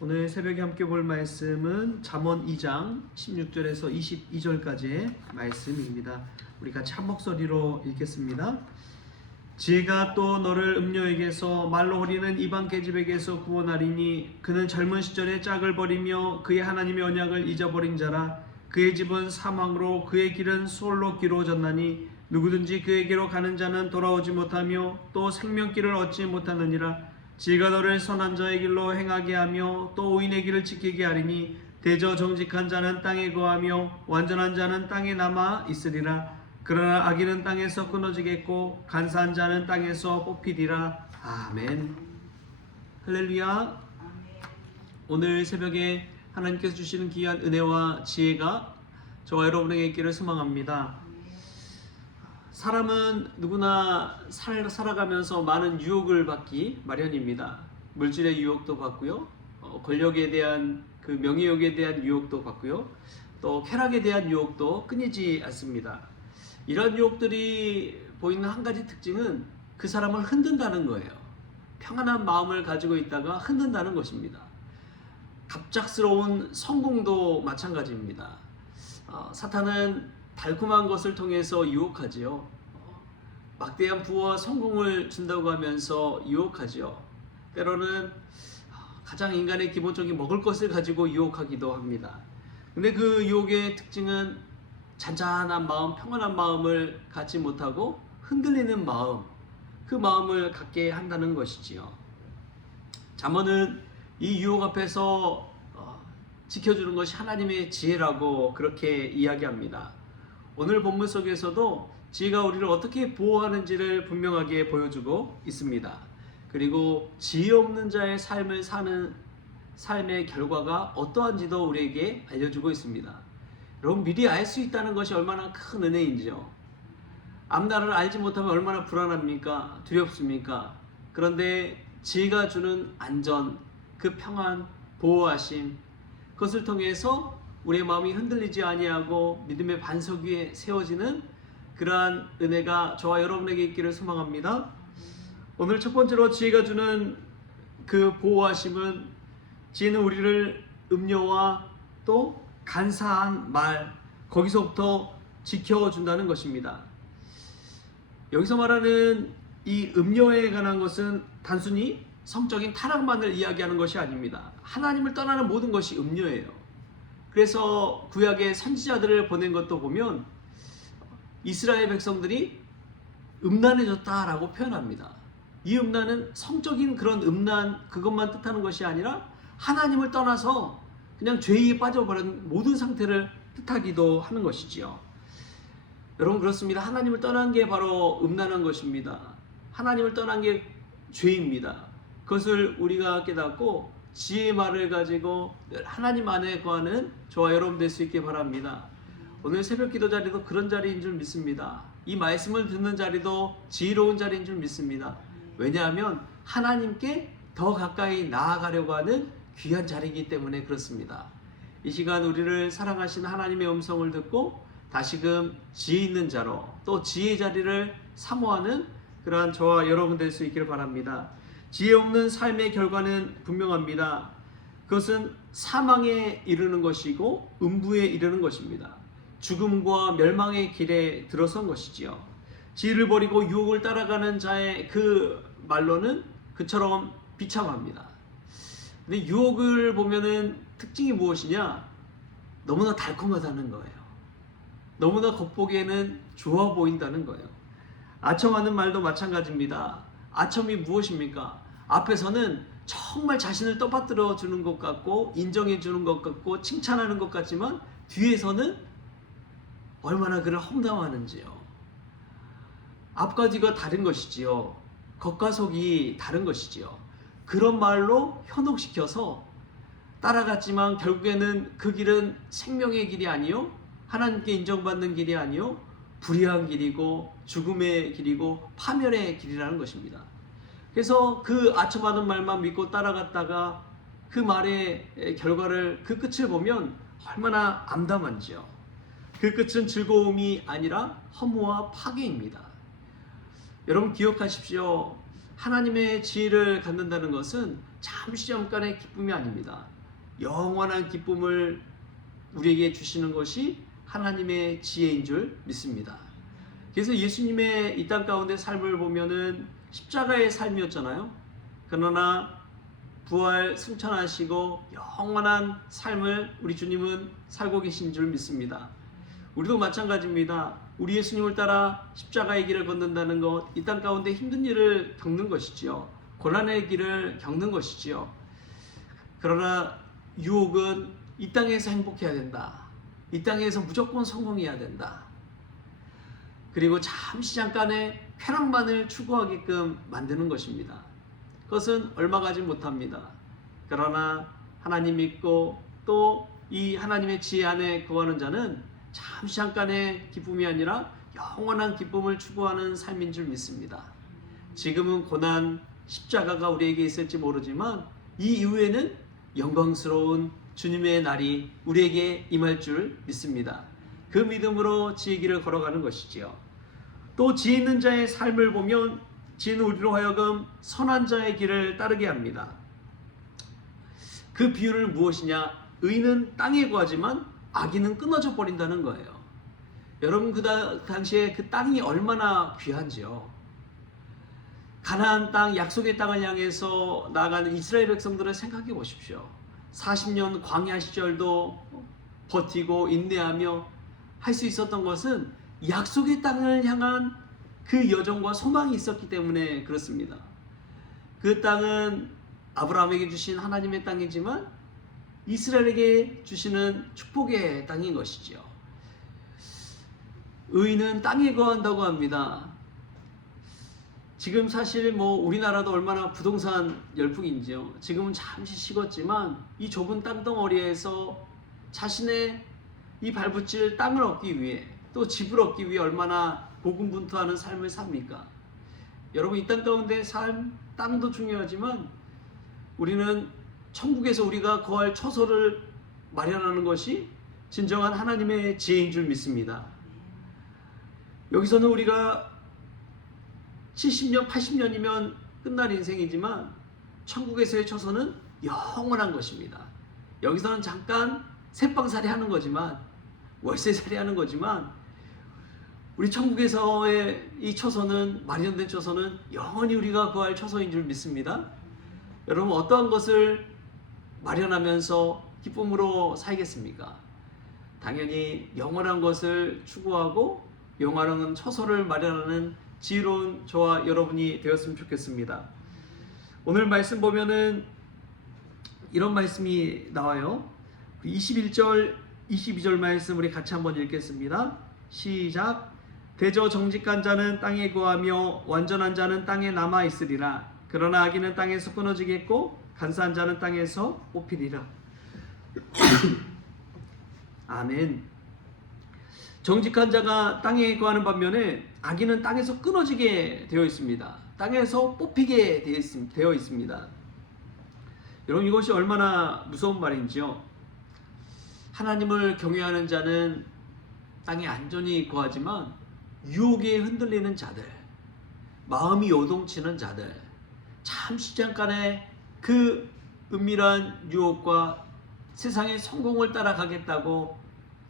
오늘 새벽에 함께 볼 말씀은 잠언 2장 16절에서 22절까지의 말씀입니다. 우리 같이 한 목소리로 읽겠습니다. 지혜가 또 너를 음녀에게서 말로 허리는 이방 계집에게서 구원하리니 그는 젊은 시절에 짝을 버리며 그의 하나님의 언약을 잊어버린 자라. 그의 집은 사망으로 그의 길은 수월로 기로졌나니 누구든지 그에게로 가는 자는 돌아오지 못하며 또 생명길을 얻지 못하느니라. 지혜가 너를 선한 자의 길로 행하게 하며 또 의인의 길을 지키게 하리니 대저 정직한 자는 땅에 거하며 완전한 자는 땅에 남아 있으리라. 그러나 악인은 땅에서 끊어지겠고 간사한 자는 땅에서 뽑히리라. 아멘. 할렐루야. 오늘 새벽에 하나님께서 주시는 귀한 은혜와 지혜가 저와 여러분에게 있기를 소망합니다. 사람은 누구나 살아가면서 많은 유혹을 받기 마련입니다. 물질의 유혹도 받고요, 권력에 대한 그 명예욕에 대한 유혹도 받고요, 또 쾌락에 대한 유혹도 끊이지 않습니다. 이런 유혹들이 보이는 한 가지 특징은 그 사람을 흔든다는 거예요. 평안한 마음을 가지고 있다가 흔든다는 것입니다. 갑작스러운 성공도 마찬가지입니다. 사탄은 달콤한 것을 통해서 유혹하지요. 막대한 부와 성공을 준다고 하면서 유혹하지요. 때로는 가장 인간의 기본적인 먹을 것을 가지고 유혹하기도 합니다. 근데 그 유혹의 특징은 잔잔한 마음, 평안한 마음을 갖지 못하고 흔들리는 마음, 그 마음을 갖게 한다는 것이지요. 잠언은 이 유혹 앞에서 지켜주는 것이 하나님의 지혜라고 그렇게 이야기합니다. 오늘 본문 속에서도 지혜가 우리를 어떻게 보호하는지를 분명하게 보여주고 있습니다. 그리고 지혜 없는 자의 삶을 사는 삶의 결과가 어떠한지도 우리에게 알려주고 있습니다. 여러분, 미리 알 수 있다는 것이 얼마나 큰 은혜인지요. 앞날을 알지 못하면 얼마나 불안합니까? 두렵습니까? 그런데 지혜가 주는 안전, 그 평안, 보호하심, 그것을 통해서 우리의 마음이 흔들리지 아니하고 믿음의 반석 위에 세워지는 그러한 은혜가 저와 여러분에게 있기를 소망합니다. 오늘 첫 번째로 지혜가 주는 그 보호하심은, 지혜는 우리를 음녀와 또 간사한 말, 거기서부터 지켜준다는 것입니다. 여기서 말하는 이 음녀에 관한 것은 단순히 성적인 타락만을 이야기하는 것이 아닙니다. 하나님을 떠나는 모든 것이 음녀예요. 그래서 구약의 선지자들을 보낸 것도 보면 이스라엘 백성들이 음란해졌다라고 표현합니다. 이 음란은 성적인 그런 음란, 그것만 뜻하는 것이 아니라 하나님을 떠나서 그냥 죄에 빠져버린 모든 상태를 뜻하기도 하는 것이지요. 여러분, 그렇습니다. 하나님을 떠난 게 바로 음란한 것입니다. 하나님을 떠난 게 죄입니다. 그것을 우리가 깨닫고 지혜의 말을 가지고 하나님 안에 거하는 저와 여러분 될 수 있게 바랍니다. 오늘 새벽 기도 자리도 그런 자리인 줄 믿습니다. 이 말씀을 듣는 자리도 지혜로운 자리인 줄 믿습니다. 왜냐하면 하나님께 더 가까이 나아가려고 하는 귀한 자리이기 때문에 그렇습니다. 이 시간 우리를 사랑하시는 하나님의 음성을 듣고 다시금 지혜 있는 자로, 또 지혜의 자리를 사모하는 그러한 저와 여러분 될 수 있기를 바랍니다. 지혜 없는 삶의 결과는 분명합니다. 그것은 사망에 이르는 것이고 음부에 이르는 것입니다. 죽음과 멸망의 길에 들어선 것이지요. 지혜를 버리고 유혹을 따라가는 자의 그 말로는 그처럼 비참합니다. 근데 유혹을 보면은 특징이 무엇이냐? 너무나 달콤하다는 거예요. 너무나 겉보기에는 좋아 보인다는 거예요. 아첨하는 말도 마찬가지입니다. 아첨이 무엇입니까? 앞에서는 정말 자신을 떠받들어 주는 것 같고 인정해 주는 것 같고 칭찬하는 것 같지만 뒤에서는 얼마나 그를 험담하는지요. 앞과 뒤가 다른 것이지요. 겉과 속이 다른 것이지요. 그런 말로 현혹시켜서 따라갔지만 결국에는 그 길은 생명의 길이 아니요, 하나님께 인정받는 길이 아니요, 불의한 길이고 죽음의 길이고 파멸의 길이라는 것입니다. 그래서 그 아첨하는 말만 믿고 따라갔다가 그 말의 결과를, 그 끝을 보면 얼마나 암담한지요. 그 끝은 즐거움이 아니라 허무와 파괴입니다. 여러분 기억하십시오. 하나님의 지혜를 갖는다는 것은 잠시 잠깐의 기쁨이 아닙니다. 영원한 기쁨을 우리에게 주시는 것이 하나님의 지혜인 줄 믿습니다. 그래서 예수님의 이 땅 가운데 삶을 보면은 십자가의 삶이었잖아요. 그러나 부활 승천하시고 영원한 삶을 우리 주님은 살고 계신 줄 믿습니다. 우리도 마찬가지입니다. 우리 예수님을 따라 십자가의 길을 걷는다는 것, 이 땅 가운데 힘든 일을 겪는 것이지요. 고난의 길을 겪는 것이지요. 그러나 유혹은 이 땅에서 행복해야 된다. 이 땅에서 무조건 성공해야 된다. 그리고 잠시 잠깐의 쾌락만을 추구하게끔 만드는 것입니다. 그것은 얼마 가지 못합니다. 그러나 하나님 믿고 또 이 하나님의 지혜 안에 거하는 자는 잠시 잠깐의 기쁨이 아니라 영원한 기쁨을 추구하는 삶인 줄 믿습니다. 지금은 고난, 십자가가 우리에게 있을지 모르지만 이 이후에는 영광스러운 주님의 날이 우리에게 임할 줄 믿습니다. 그 믿음으로 지혜의 길을 걸어가는 것이지요. 또 지혜 있는 자의 삶을 보면 지혜는 우리로 하여금 선한 자의 길을 따르게 합니다. 그 비유는 무엇이냐? 의는 땅에 구하지만 악인은 끊어져 버린다는 거예요. 여러분 그 당시에 그 땅이 얼마나 귀한지요. 가나안 땅, 약속의 땅을 향해서 나아가는 이스라엘 백성들을 생각해 보십시오. 40년 광야 시절도 버티고 인내하며 할 수 있었던 것은 약속의 땅을 향한 그 여정과 소망이 있었기 때문에 그렇습니다. 그 땅은 아브라함에게 주신 하나님의 땅이지만 이스라엘에게 주시는 축복의 땅인 것이지요. 의인은 땅에 거한다고 합니다. 지금 사실 우리나라도 얼마나 부동산 열풍인지요. 지금은 잠시 식었지만 이 좁은 땅덩어리에서 자신의 이 발붙일 땅을 얻기 위해 또 집을 얻기 위해 얼마나 고군분투하는 삶을 삽니까? 여러분 이 땅 가운데 삶, 땅도 중요하지만 우리는 천국에서 우리가 거할 처소를 마련하는 것이 진정한 하나님의 지혜인 줄 믿습니다. 여기서는 우리가 70년, 80년이면 끝날 인생이지만 천국에서의 처소는 영원한 것입니다. 여기서는 잠깐 새빵살이 하는 거지만 월세살이 하는 거지만 우리 천국에서의 이 처소는 마련된 처소는 영원히 우리가 거할 처소인 줄 믿습니다. 여러분 어떠한 것을 마련하면서 기쁨으로 살겠습니까? 당연히 영원한 것을 추구하고 영원한 처소를 마련하는 지혜로운 저와 여러분이 되었으면 좋겠습니다. 오늘 말씀 보면은 이런 말씀이 나와요. 21절, 22절 말씀 우리 같이 한번 읽겠습니다. 시작. 대저 정직한 자는 땅에 거하며 완전한 자는 땅에 남아 있으리라. 그러나 악인은 땅에서 끊어지겠고 간사한 자는 땅에서 뽑히리라. 아멘. 정직한 자가 땅에 거하는 반면에 악인은 땅에서 끊어지게 되어 있습니다. 땅에서 뽑히게 되어 있습니다. 여러분 이것이 얼마나 무서운 말인지요. 하나님을 경외하는 자는 땅에 안전히 거하지만 유혹에 흔들리는 자들, 마음이 요동치는 자들, 잠시 잠깐의 그 은밀한 유혹과 세상의 성공을 따라가겠다고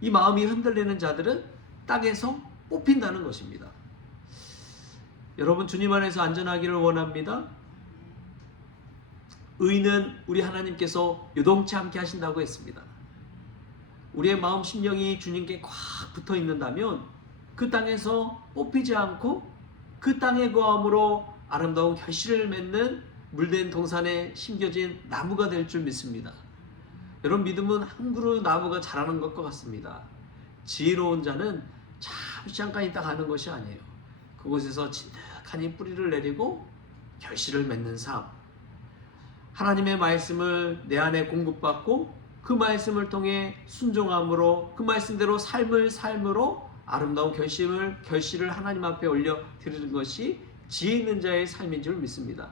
이 마음이 흔들리는 자들은 땅에서 뽑힌다는 것입니다. 여러분 주님 안에서 안전하기를 원합니다. 의는 우리 하나님께서 요동치 않게 하신다고 했습니다. 우리의 마음 심령이 주님께 꽉 붙어 있는다면 그 땅에서 뽑히지 않고 그 땅의 거함으로 아름다운 결실을 맺는 물된 동산에 심겨진 나무가 될 줄 믿습니다. 여러분 믿음은 한 그루 나무가 자라는 것과 같습니다. 지혜로운 자는 잠시 잠깐 있다 가는 것이 아니에요. 그곳에서 진득하니 뿌리를 내리고 결실을 맺는 삶. 하나님의 말씀을 내 안에 공급받고 그 말씀을 통해 순종함으로 그 말씀대로 삶으로 아름다운 결실을 하나님 앞에 올려 드리는 것이 지혜 있는 자의 삶인 줄 믿습니다.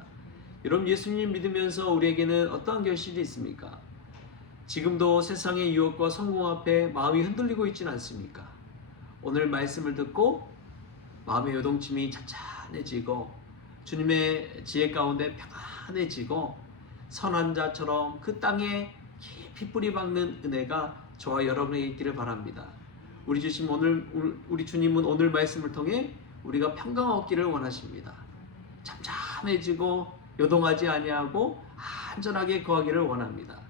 여러분 예수님 믿으면서 우리에게는 어떠한 결실이 있습니까? 지금도 세상의 유혹과 성공 앞에 마음이 흔들리고 있지는 않습니까? 오늘 말씀을 듣고 마음의 요동침이 잔잔해지고 주님의 지혜 가운데 평안해지고 선한 자처럼 그 땅에 깊이 뿌리 박는 은혜가 저와 여러분에게 있기를 바랍니다. 우리 주님은 오늘 말씀을 통해 우리가 평강 얻기를 원하십니다. 잠잠해지고 요동하지 아니하고 안전하게 거하기를 원합니다.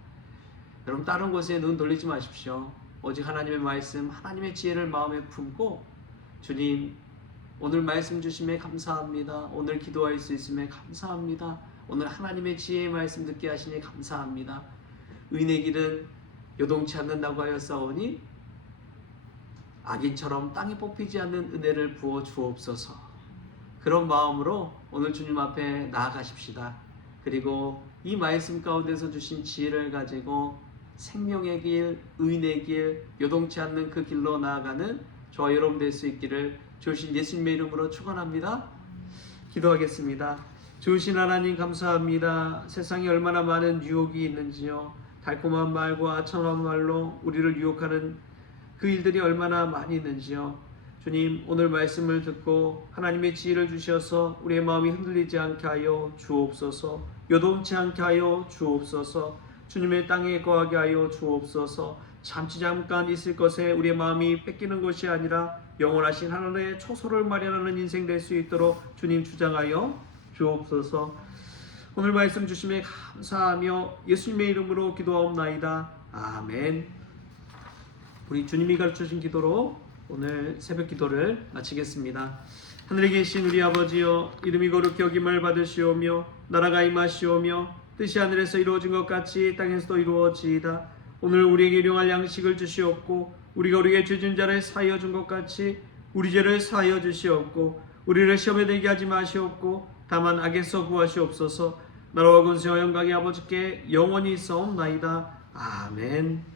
여러분 다른 곳에 눈 돌리지 마십시오. 오직 하나님의 말씀, 하나님의 지혜를 마음에 품고 주님 오늘 말씀 주심에 감사합니다. 오늘 기도할 수 있음에 감사합니다. 오늘 하나님의 지혜의 말씀 듣게 하시니 감사합니다. 의인의 길은 요동치 않는다고 하였사오니 악인처럼 땅에 뽑히지 않는 은혜를 부어 주옵소서. 그런 마음으로 오늘 주님 앞에 나아가십시다. 그리고 이 말씀 가운데서 주신 지혜를 가지고 생명의 길, 의인의 길, 요동치 않는 그 길로 나아가는 저와 여러분 될 수 있기를 주신 예수님의 이름으로 축원합니다. 기도하겠습니다. 주신 하나님 감사합니다. 세상에 얼마나 많은 유혹이 있는지요. 달콤한 말과 청한 말로 우리를 유혹하는 그 일들이 얼마나 많이 있는지요. 주님 오늘 말씀을 듣고 하나님의 지혜를 주셔서 우리의 마음이 흔들리지 않게 하여 주옵소서. 요동치 않게 하여 주옵소서. 주님의 땅에 거하게 하여 주옵소서. 잠깐 있을 것에 우리의 마음이 뺏기는 것이 아니라 영원하신 하나님의 초소를 마련하는 인생 될 수 있도록 주님 주장하여 주옵소서. 오늘 말씀 주심에 감사하며 예수님의 이름으로 기도하옵나이다. 아멘. 우리 주님이 가르쳐주신 기도로 오늘 새벽 기도를 마치겠습니다. 하늘에 계신 우리 아버지여, 이름이 거룩히 여김을 받으시오며 나라가 임하시오며 뜻이 하늘에서 이루어진 것 같이 땅에서도 이루어지이다. 오늘 우리에게 일용할 양식을 주시옵고 우리가 우리에게 죄진 자를 사하여 준 것 같이 우리 죄를 사하여 주시옵고 우리를 시험에 들게 하지 마시옵고 다만 악에서 구하시옵소서. 나라와 권세와 영광이 아버지께 영원히 있사옵나이다. 아멘.